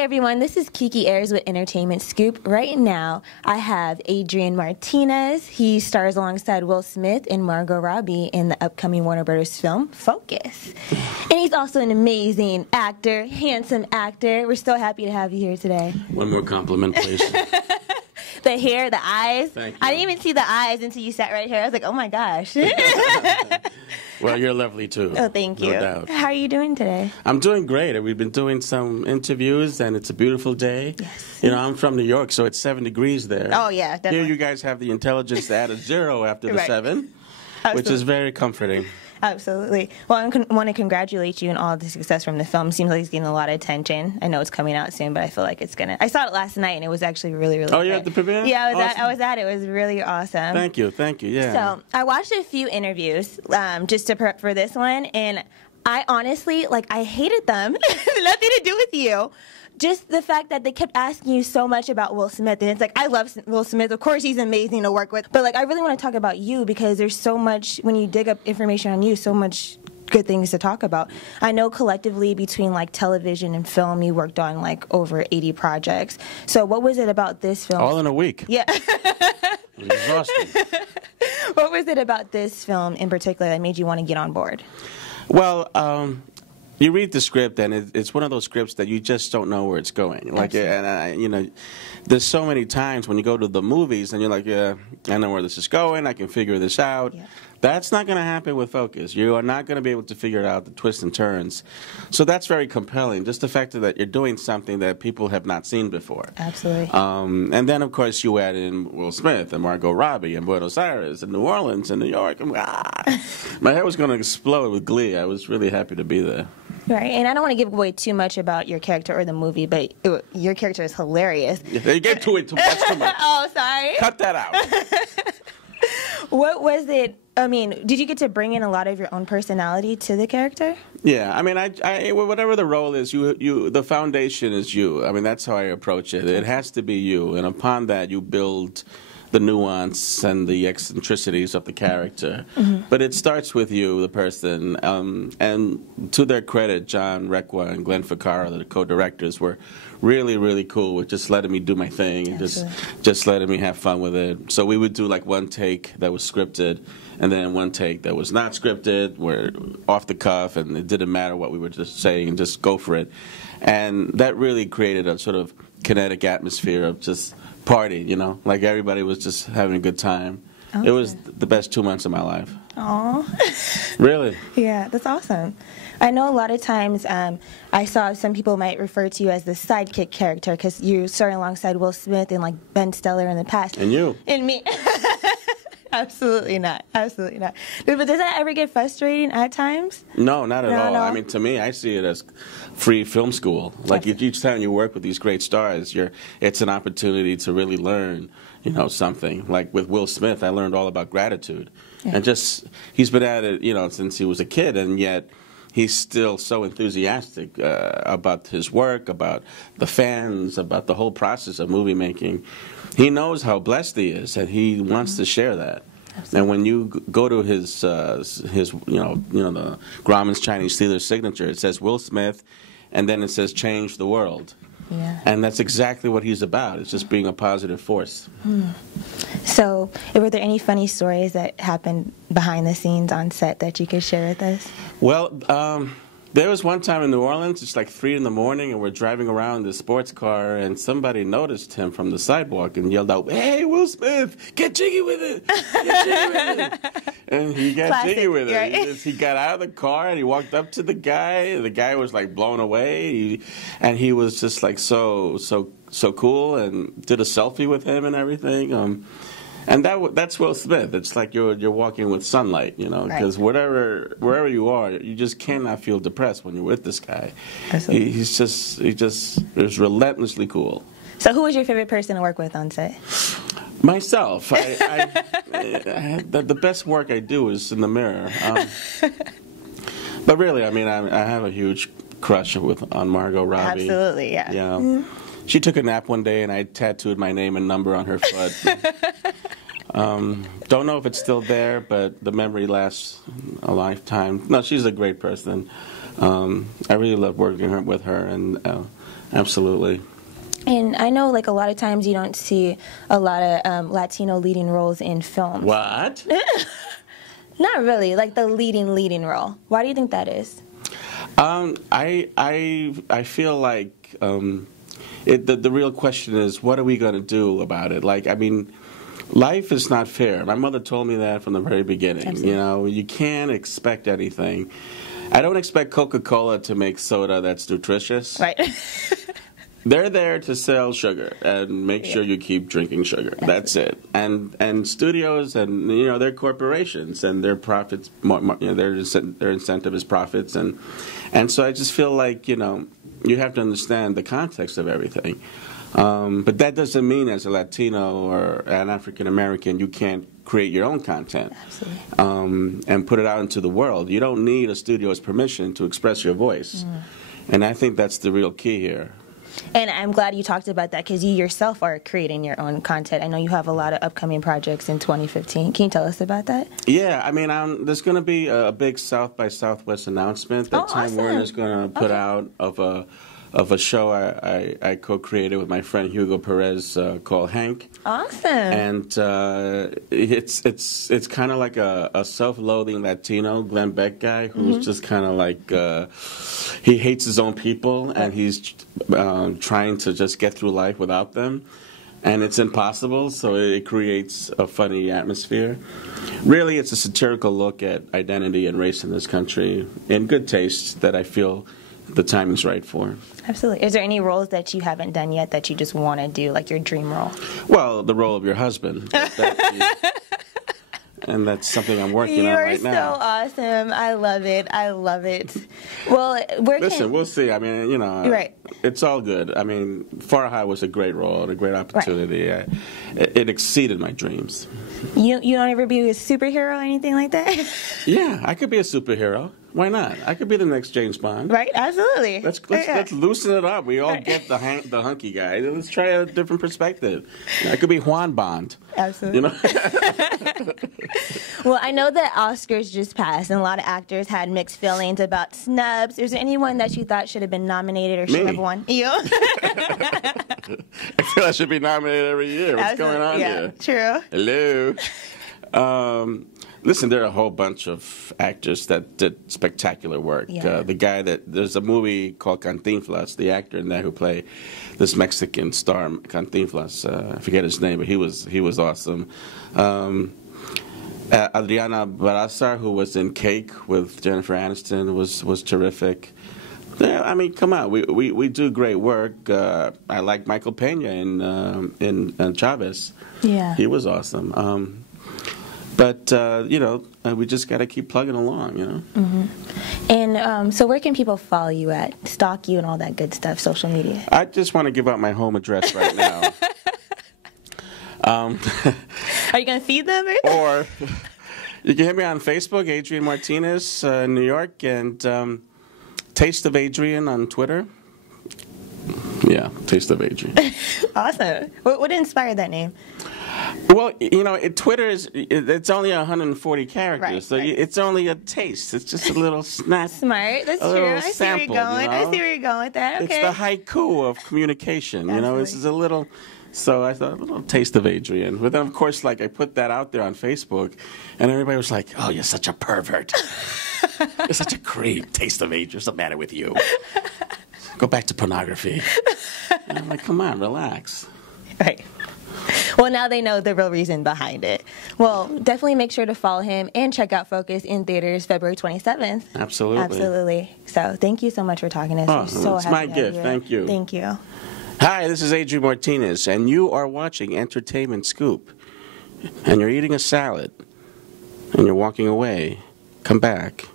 Hey everyone, this is Kiki Ayers with Entertainment Scoop. Right now, I have Adrian Martinez. He stars alongside Will Smith and Margot Robbie in the upcoming Warner Brothers film, Focus. And he's also an amazing actor, handsome actor. We're so happy to have you here today. One more compliment, please. The hair, the eyes. Thank you. I didn't even see the eyes until you sat right here. I was like, oh my gosh. Well, you're lovely too. Oh, thank you. No doubt. How are you doing today? I'm doing great. We've been doing some interviews, and it's a beautiful day. Yes. You know, I'm from New York, so it's 7 degrees there. Oh, yeah, definitely. Here you guys have the intelligence to add a 0 after the Right. 7, Absolutely. which is very comforting. Absolutely. Well, I want to congratulate you on all the success from the film. Seems like it's getting a lot of attention. I know it's coming out soon, but I feel like it's going to... I saw it last night, and it was actually really, really Oh, good. you're at the premiere? Yeah, Awesome. I was at it. It was really awesome. Thank you, yeah. So, I watched a few interviews just to prep for this one, and I honestly, I hated them. Nothing to do with you. Just the fact that they kept asking you so much about Will Smith, and it's like, I love Will Smith. Of course, he's amazing to work with. But, I really want to talk about you because there's so much, when you dig up information on you, so much good things to talk about. I know collectively between, television and film, you worked on, over 80 projects. So what was it about this film? All in a week. Yeah. Exhausting. What was it about this film in particular that made you want to get on board? Well, you read the script, and it's one of those scripts that you just don't know where it's going. There's so many times when you go to the movies, and you're like, yeah, I know where this is going. I can figure this out. Yeah. That's not going to happen with Focus. You are not going to be able to figure out the twists and turns. So that's very compelling, just the fact that you're doing something that people have not seen before. Absolutely. And then, of course, you add in Will Smith and Margot Robbie and Buenos Aires and New Orleans and New York. My head was going to explode with glee. I was really happy to be there. Right, and I don't want to give away too much about your character or the movie, but your character is hilarious. Yeah, you get to it too much. Oh, sorry. Cut that out. What was it? I mean, did you get to bring in a lot of your own personality to the character? Yeah, I mean, I whatever the role is, the foundation is you. I mean, that's how I approach it. It has to be you, and upon that, you build the nuance and the eccentricities of the character. Mm-hmm. But it starts with you, the person. And to their credit, John Requa and Glenn Ficarra, the co-directors, were really, really cool with just letting me do my thing and just letting me have fun with it. So we would do one take that was scripted, and then one take that was not scripted, where off the cuff, and it didn't matter what we were just saying, and just go for it. And that really created a sort of kinetic atmosphere of just party, everybody was just having a good time. Okay. It was the best 2 months of my life. Aw. Really? Yeah, that's awesome. I know a lot of times I saw some people might refer to you as the sidekick character because you started alongside Will Smith and Ben Stiller in the past. And you. And me. Absolutely not. Absolutely not. But does that ever get frustrating at times? No, not at all. No. I mean, to me, I see it as free film school. Each time you work with these great stars, it's an opportunity to really learn, something. Like with Will Smith, I learned all about gratitude. Yeah. And he's been at it, since he was a kid, and yet he's still so enthusiastic about his work, about the fans, about the whole process of movie making. He knows how blessed he is, and he wants to share that. Absolutely. And when you go to his the Grauman's Chinese Theater signature, it says Will Smith, and then it says change the world. Yeah. And that's exactly what he's about. It's just being a positive force. So, were there any funny stories that happened behind the scenes on set that you could share with us? Well, there was one time in New Orleans, it's 3 in the morning, and we're driving around in the sports car, and somebody noticed him from the sidewalk and yelled out, "Hey, Will Smith, get jiggy with it! Get jiggy with it!" And he got jiggy with it. Right? He got out of the car and he walked up to the guy. The guy was blown away, and he was just so cool, and did a selfie with him and everything. And that's Will Smith. It's like you're walking with sunlight, because right. wherever you are, you just cannot feel depressed when you're with this guy. Absolutely. He just is relentlessly cool. So who was your favorite person to work with on set? Myself. The best work I do is in the mirror. But really, I mean, I have a huge crush on Margot Robbie. Absolutely, yeah. Yeah. Mm-hmm. She took a nap one day, and I tattooed my name and number on her foot. Don't know if it's still there, but the memory lasts a lifetime. No, she's a great person. I really love working with her, and Absolutely. And I know, like, a lot of times you don't see a lot of Latino leading roles in films. What? Not really, like the leading role. Why do you think that is? I feel like the real question is, what are we going to do about it? Like, I mean, life is not fair. My mother told me that from the very beginning. Absolutely. You know, you can't expect anything. I don't expect Coca-Cola to make soda that's nutritious. Right. They're there to sell sugar and make sure you keep drinking sugar. Absolutely. That's it. And studios and they're corporations and their profits, their incentive is profits, and so I just feel like you have to understand the context of everything. But that doesn't mean as a Latino or an African American you can't create your own content. Absolutely. And put it out into the world. You don't need a studio's permission to express your voice, and I think that's the real key here. And I'm glad you talked about that because you yourself are creating your own content. I know you have a lot of upcoming projects in 2015. Can you tell us about that? Yeah, I mean, there's going to be a big South by Southwest announcement that Time Warner is going to put out of a show I co-created with my friend Hugo Perez called Hank. Awesome. And it's kind of like a self-loathing Latino Glenn Beck guy who's just kind of like he hates his own people and he's trying to just get through life without them. And it's impossible, so it creates a funny atmosphere. Really, it's a satirical look at identity and race in this country in good taste that I feel the time is right for. Absolutely. Is there any roles that you haven't done yet that you just want to do, like your dream role? Well, the role of your husband. And that's something I'm working on right now. You are so awesome. I love it. I love it. Well, we'll see. I mean, right. It's all good. I mean, Far High was a great role and a great opportunity. Right. It exceeded my dreams. You don't ever be a superhero or anything like that? Yeah, I could be a superhero. Why not? I could be the next James Bond. Right, absolutely. Let's loosen it up. We all get the hunky guy. Let's try a different perspective. I could be Juan Bond. Absolutely. Well, I know that Oscars just passed, and a lot of actors had mixed feelings about Snubs. Is there anyone that you thought should have been nominated or should have won? You? I feel I should be nominated every year. What's going on here? True. Hello. Listen, there are a whole bunch of actors that did spectacular work. Yeah. There's a movie called Cantinflas, the actor in that who played this Mexican star, Cantinflas. I forget his name, but he was awesome. Adriana Barazar, who was in Cake with Jennifer Aniston, was terrific. Yeah, I mean, come on, we do great work. I like Michael Pena in Chavez. Yeah, he was awesome. But we just got to keep plugging along, Mm-hmm. And so, where can people follow you at, stalk you, and all that good stuff? Social media. I just want to give out my home address right now. Are you going to feed them? Or you can hit me on Facebook, Adrian Martinez, New York, and Taste of Adrian on Twitter. Yeah, Taste of Adrian. Awesome. What inspired that name? Well, Twitter it's only 140 characters, right, so it's only a taste. It's just a little snap. Smart. That's true. I see where you're going. I see where you're going with that. Okay. It's the haiku of communication. This is a little. So I thought, a little taste of Adrian. But then, of course, I put that out there on Facebook, and everybody was like, "Oh, you're such a pervert. You're such a creep. Taste of Adrian. What's the matter with you? Go back to pornography." And I'm like, "Come on, relax." Right. Well, now they know the real reason behind it. Well, definitely make sure to follow him and check out Focus in theaters February 27th. Absolutely. Absolutely. So thank you so much for talking to us. Oh, it's my gift. Thank you. Thank you. Hi, this is Adrian Martinez, and you are watching Entertainment Scoop. And you're eating a salad, and you're walking away. Come back.